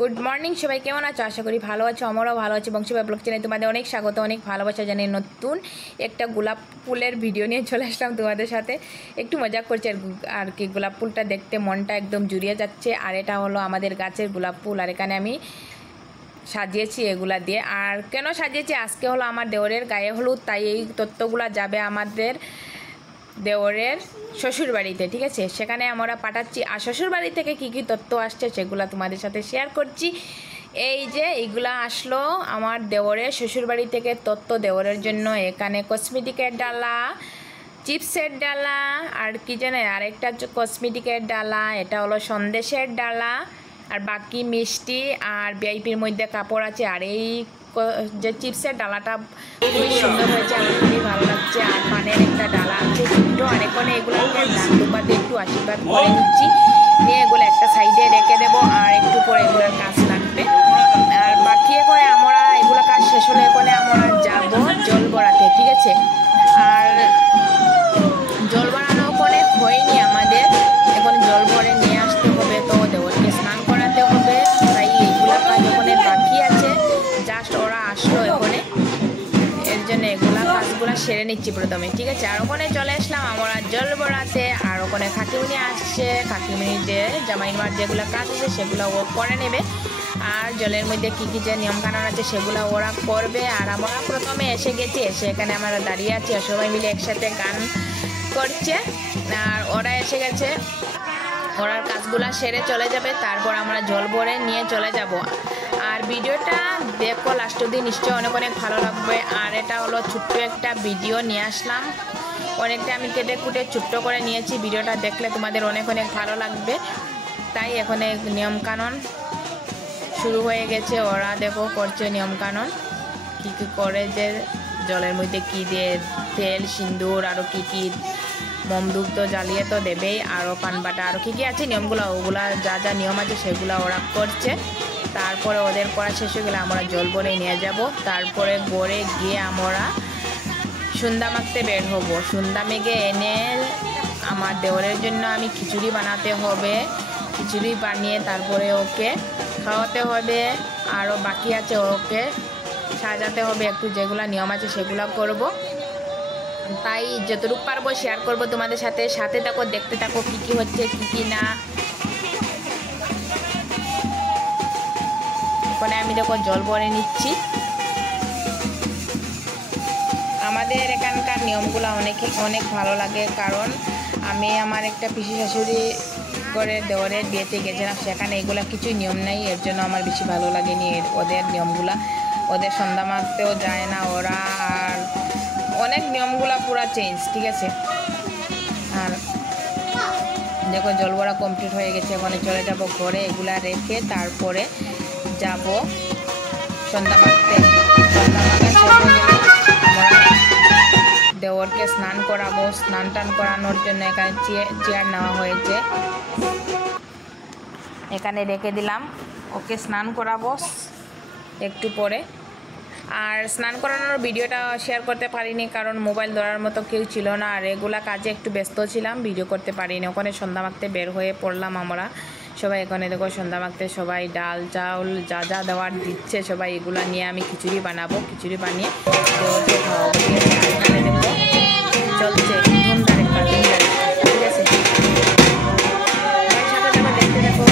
Good morning সবাই, কেমন আছো? আশা করি ভালো আছো, আমরাও ভালো আছি। বংশীবাই ব্লগ চ্যানেলে তোমাদের অনেক স্বাগত, অনেক ভালোবাসা জানিয়ে নতুন একটা গোলাপ ফুলের ভিডিও নিয়ে চলে আসলাম তোমাদের সাথে। একটু মজা করছে আর কি, গোলাপ ফুলটা দেখতে মনটা একদম জুড়িয়ে যাচ্ছে। আর এটা হলো আমাদের গাছের গোলাপ ফুল, আর এখানে আমি সাজিয়েছি এগুলা দিয়ে। আর কেন সাজিয়েছি, আজকে হলো আমার দেওরের গায়ে হলুদ, তাই এই তত্ত্বগুলা যাবে আমাদের দেওরের শ্বশুর বাড়িতে, ঠিক আছে? সেখানে আমরা পাঠাচ্ছি। আর শ্বশুর বাড়ি থেকে কী কী তত্ত্ব আসছে সেগুলো তোমাদের সাথে শেয়ার করছি। এই যে এইগুলা আসলো আমার দেওরের শ্বশুর বাড়ি থেকে তত্ত্ব দেওরের জন্য। এখানে কসমেটিকের ডালা, চিপসের ডালা, আর কি জানে আরেকটা কসমেটিকের ডালা, এটা হলো সন্দেশের ডালা, আর বাকি মিষ্টি আর ভিআইপির মধ্যে কাপড় আছে। আর এই যে চিপসের ডালাটা খুবই সুন্দর হয়েছে, আমার খুবই ভালো লাগছে। আর পানের একটা ডালা আছে ছোট্ট, আর এখানে এগুলোকে দাঁড়ে একটু আশীর্বাদ করে নিচ্ছি, নিয়ে এগুলো একটা সাইডে রেখে দেবো। আর একটু পরে এগুলোর কাজ লাগবে। আর বাকি এখানে আমরা এগুলো কাজ শেষ হলে এখানে আমরা যাবো জল ভরাতে, ঠিক আছে? আর জল ভরানো ওখানে হয়নি আমাদের, এখন জল ভরে নিয়ে আসতে হবে, তো দেওরকে স্নান করাতে হবে, তাই এইগুলো কাজ ওখানে বাকি আছে। জাস্ট ওরা আসলো ওখানে, এর জন্য এগুলা কাজগুলো সেরে নিচ্ছি প্রথমে, ঠিক আছে? আর ওখানে চলে আসলাম আমরা জল ভরাতে। আর ওখানে কাকিমুনি আসছে, কাকিমুনি যে জামাইমার যেগুলো কাজ আছে সেগুলো ও করে নেবে। আর জলের মধ্যে কী কী যে নিয়মকানুন আছে সেগুলো ওরা করবে। আর আমরা প্রথমে এসে গেছি, এসে এখানে আমরা দাঁড়িয়ে আছি, সবাই মিলে একসাথে গান করছে। আর ওরা এসে গেছে, ওরার কাজগুলো সেরে চলে যাবে, তারপর আমরা জল ভরে নিয়ে চলে যাব। আর ভিডিওটা দেখো লাস্ট অবধি, নিশ্চয়ই অনেক অনেক ভালো লাগবে। আর এটা হলো ছোট্ট একটা ভিডিও নিয়ে আসলাম, অনেকটা আমি কেটে কুটে ছোট্ট করে নিয়েছি। ভিডিওটা দেখলে তোমাদের অনেক অনেক ভালো লাগবে। তাই এখন নিয়মকানুন শুরু হয়ে গেছে, ওরা দেখো করছে নিয়মকানুন কী কী করে, যে জলের মধ্যে কী দিয়ে তেল সিঁদুর আরও কী কী মোমধূপ তো জ্বালিয়ে তো দেবেই, আরও পান বাটা আরও কী কী আছে নিয়মগুলো, ওগুলা যা যা নিয়ম আছে সেগুলো ওরা করছে। তারপরে ওদের করা শেষ হয়ে গেলে আমরা জল ভরে নিয়ে যাব। তারপরে গড়ে গিয়ে আমরা সন্ধ্যা মাখতে বের হব। সন্ধ্যা মেঘে এনে আমার দেওরের জন্য আমি খিচুড়ি বানাতে হবে, খিচুড়ি বানিয়ে তারপরে ওকে খাওয়াতে হবে। আরও বাকি আছে, ওকে সাজাতে হবে, একটু যেগুলো নিয়ম আছে সেগুলো করব। তাই যতটুকু পারবো শেয়ার করব তোমাদের সাথে। সাথে থাকো, দেখতে থাকো কী কী হচ্ছে কী কী না। ওখানে আমি দেখো জল ভরে নিচ্ছি। আমাদের এখানকার নিয়মগুলো অনেক ভালো লাগে, কারণ আমি আমার একটা পিসি শাশুড়ি করে দেওরের বিয়েতে গেছিলাম, সেখানে এগুলো কিছুই নিয়ম নেই, এর জন্য আমার বেশি ভালো লাগেনি ওদের নিয়মগুলা। ওদের সন্ধ্যা মাখতেও যায় না ওরা, আর অনেক নিয়মগুলো পুরো চেঞ্জ, ঠিক আছে? আর দেখো জল ভরা কমপ্লিট হয়ে গেছে, ওখানে চলে যাব ঘরে, এগুলা রেখে তারপরে যাব সন্ধ্যা মাখতে। সন্ধ্যা মাখা শেষ হয়ে গেলে আমরা দেওরকে স্নান করাবো। স্নান টান করানোর জন্য এখানে চেয়ার নেওয়া হয়েছে, এখানে রেখে দিলাম, ওকে স্নান করাবো একটু পরে। আর স্নান করানোর ভিডিওটা শেয়ার করতে পারিনি, কারণ মোবাইল ধরার মতো কেউ ছিল না, আর এগুলা কাজে একটু ব্যস্ত ছিলাম, ভিডিও করতে পারিনি। ওখানে সন্ধ্যা মাখতে বের হয়ে পড়লাম আমরা সবাই। এখানে দেখো সন্ধ্যা মাখতে সবাই ডাল চাউল যা যা দেওয়ার দিচ্ছে সবাই, এগুলা নিয়ে আমি খিচুড়ি বানাবো, খিচুড়ি বানিয়ে দেওয়াকে খাওয়াবো, ঠিক আছে? এখানে দেখো চলছে ধুমধার একটা, ঠিক আছে? সাথে দেখো, দেখতে দেখো।